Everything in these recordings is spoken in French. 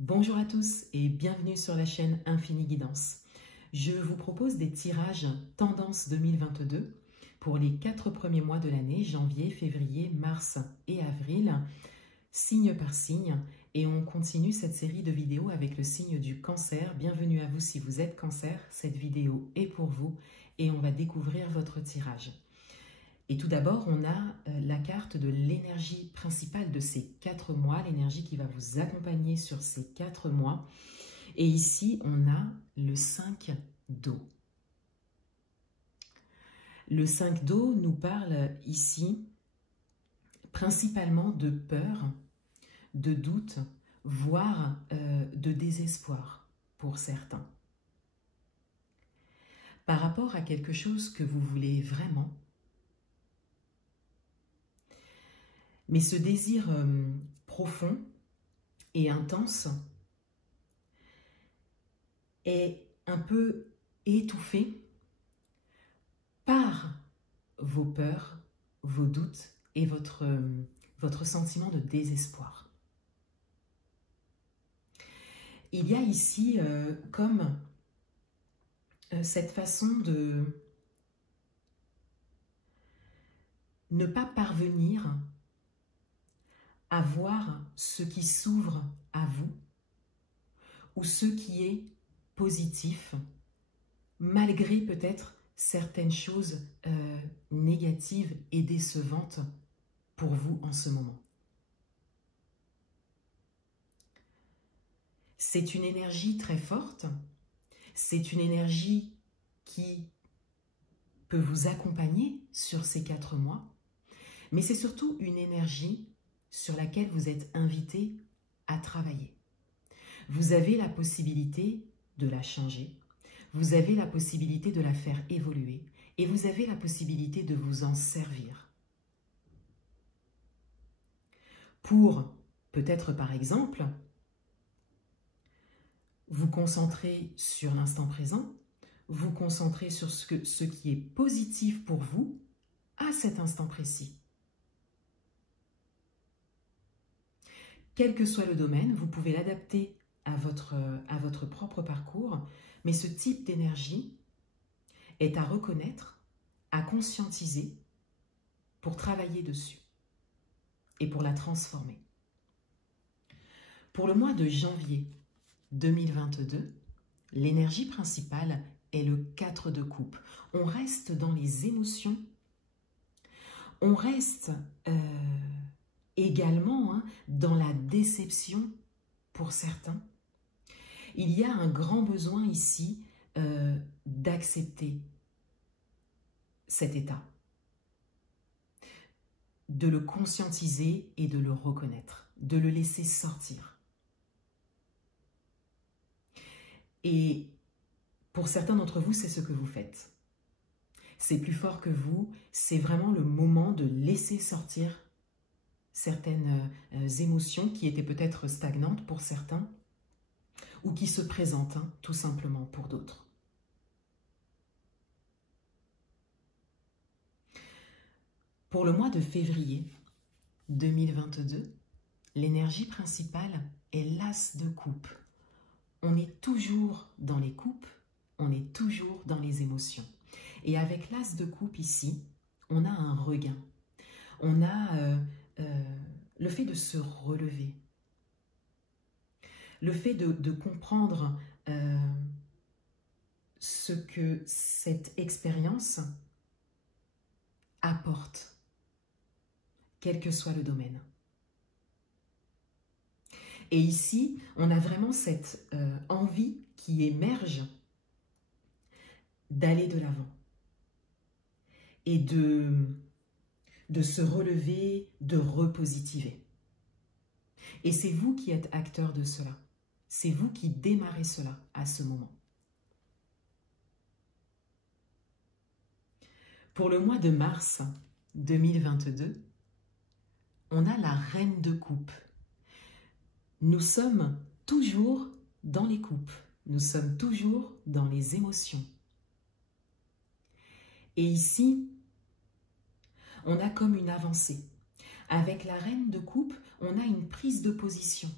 Bonjour à tous et bienvenue sur la chaîne Infini Guidance. Je vous propose des tirages Tendance 2022 pour les 4 premiers mois de l'année, janvier, février, mars et avril, signe par signe. Et on continue cette série de vidéos avec le signe du Cancer. Bienvenue à vous si vous êtes Cancer, cette vidéo est pour vous et on va découvrir votre tirage. Et tout d'abord, on a la carte de l'énergie principale de ces 4 mois, l'énergie qui va vous accompagner sur ces 4 mois. Et ici, on a le 5 d'eau. Le 5 d'eau nous parle ici principalement de peur, de doute, voire de désespoir pour certains. Par rapport à quelque chose que vous voulez vraiment, mais ce désir profond et intense est un peu étouffé par vos peurs, vos doutes et votre sentiment de désespoir. Il y a ici comme cette façon de ne pas parvenir à voir ce qui s'ouvre à vous ou ce qui est positif, malgré peut-être certaines choses négatives et décevantes pour vous en ce moment. C'est une énergie très forte, c'est une énergie qui peut vous accompagner sur ces 4 mois, mais c'est surtout une énergie sur laquelle vous êtes invité à travailler. Vous avez la possibilité de la changer, vous avez la possibilité de la faire évoluer et vous avez la possibilité de vous en servir. Pour, peut-être par exemple, vous concentrer sur l'instant présent, vous concentrer sur ce qui est positif pour vous à cet instant précis. Quel que soit le domaine, vous pouvez l'adapter à votre propre parcours, mais ce type d'énergie est à reconnaître, à conscientiser pour travailler dessus et pour la transformer. Pour le mois de janvier 2022, l'énergie principale est le 4 de coupe. On reste dans les émotions, on reste également dans la déception pour certains. Il y a un grand besoin ici d'accepter cet état, de le conscientiser et de le reconnaître, de le laisser sortir. Et pour certains d'entre vous, c'est ce que vous faites. C'est plus fort que vous, c'est vraiment le moment de laisser sortir certaines émotions qui étaient peut-être stagnantes pour certains ou qui se présentent tout simplement pour d'autres. Pour le mois de février 2022, l'énergie principale est l'as de coupe. On est toujours dans les coupes, on est toujours dans les émotions. Et avec l'as de coupe ici, on a un regain. On a le fait de se relever. Le fait de comprendre ce que cette expérience apporte, quel que soit le domaine. Et ici, on a vraiment cette envie qui émerge d'aller de l'avant et de se relever, de repositiver. Et c'est vous qui êtes acteur de cela. C'est vous qui démarrez cela à ce moment. Pour le mois de mars 2022, on a la reine de coupe. Nous sommes toujours dans les coupes. Nous sommes toujours dans les émotions. Et ici, on a comme une avancée. Avec la reine de coupe, on a une prise de position.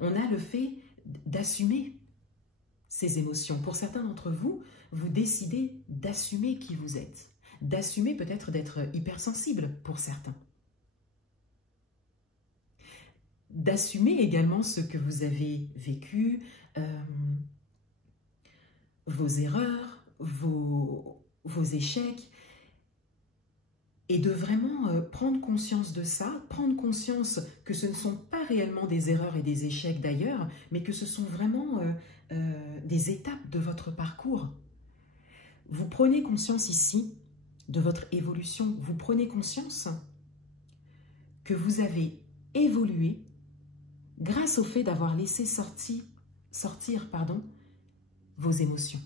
On a le fait d'assumer ces émotions. Pour certains d'entre vous, vous décidez d'assumer qui vous êtes, d'assumer peut-être d'être hypersensible pour certains, d'assumer également ce que vous avez vécu, vos erreurs, vos échecs, et de vraiment prendre conscience de ça, prendre conscience que ce ne sont pas réellement des erreurs et des échecs d'ailleurs, mais que ce sont vraiment des étapes de votre parcours. Vous prenez conscience ici de votre évolution, vous prenez conscience que vous avez évolué grâce au fait d'avoir laissé sortir vos émotions.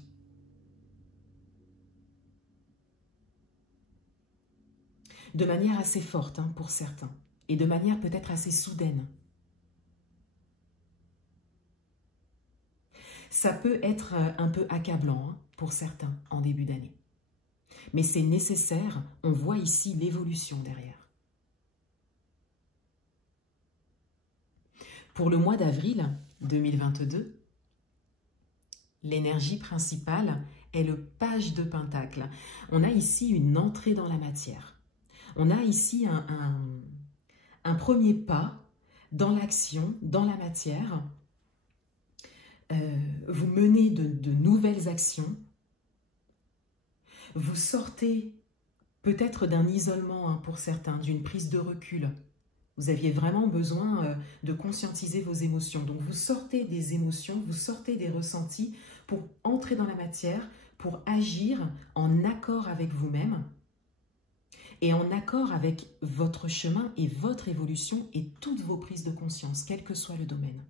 De manière assez forte pour certains, et de manière peut-être assez soudaine. Ça peut être un peu accablant pour certains en début d'année. Mais c'est nécessaire, on voit ici l'évolution derrière. Pour le mois d'avril 2022, l'énergie principale est le page de Pentacle. On a ici une entrée dans la matière. On a ici un premier pas dans l'action, dans la matière. Vous menez de nouvelles actions. Vous sortez peut-être d'un isolement pour certains, d'une prise de recul. Vous aviez vraiment besoin de conscientiser vos émotions. Donc vous sortez des émotions, vous sortez des ressentis pour entrer dans la matière, pour agir en accord avec vous-même et en accord avec votre chemin et votre évolution et toutes vos prises de conscience, quel que soit le domaine.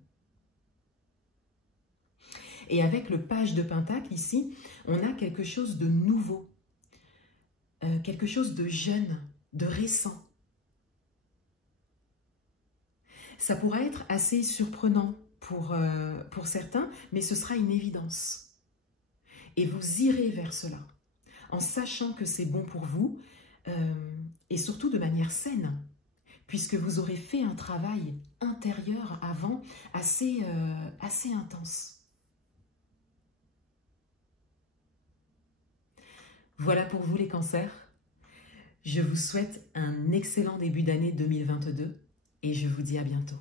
Et avec le page de Pentacle ici, on a quelque chose de nouveau, quelque chose de jeune, de récent. Ça pourrait être assez surprenant pour certains, mais ce sera une évidence. Et vous irez vers cela, en sachant que c'est bon pour vous, et surtout de manière saine, puisque vous aurez fait un travail intérieur avant assez intense. Voilà pour vous les cancers. Je vous souhaite un excellent début d'année 2022 et je vous dis à bientôt.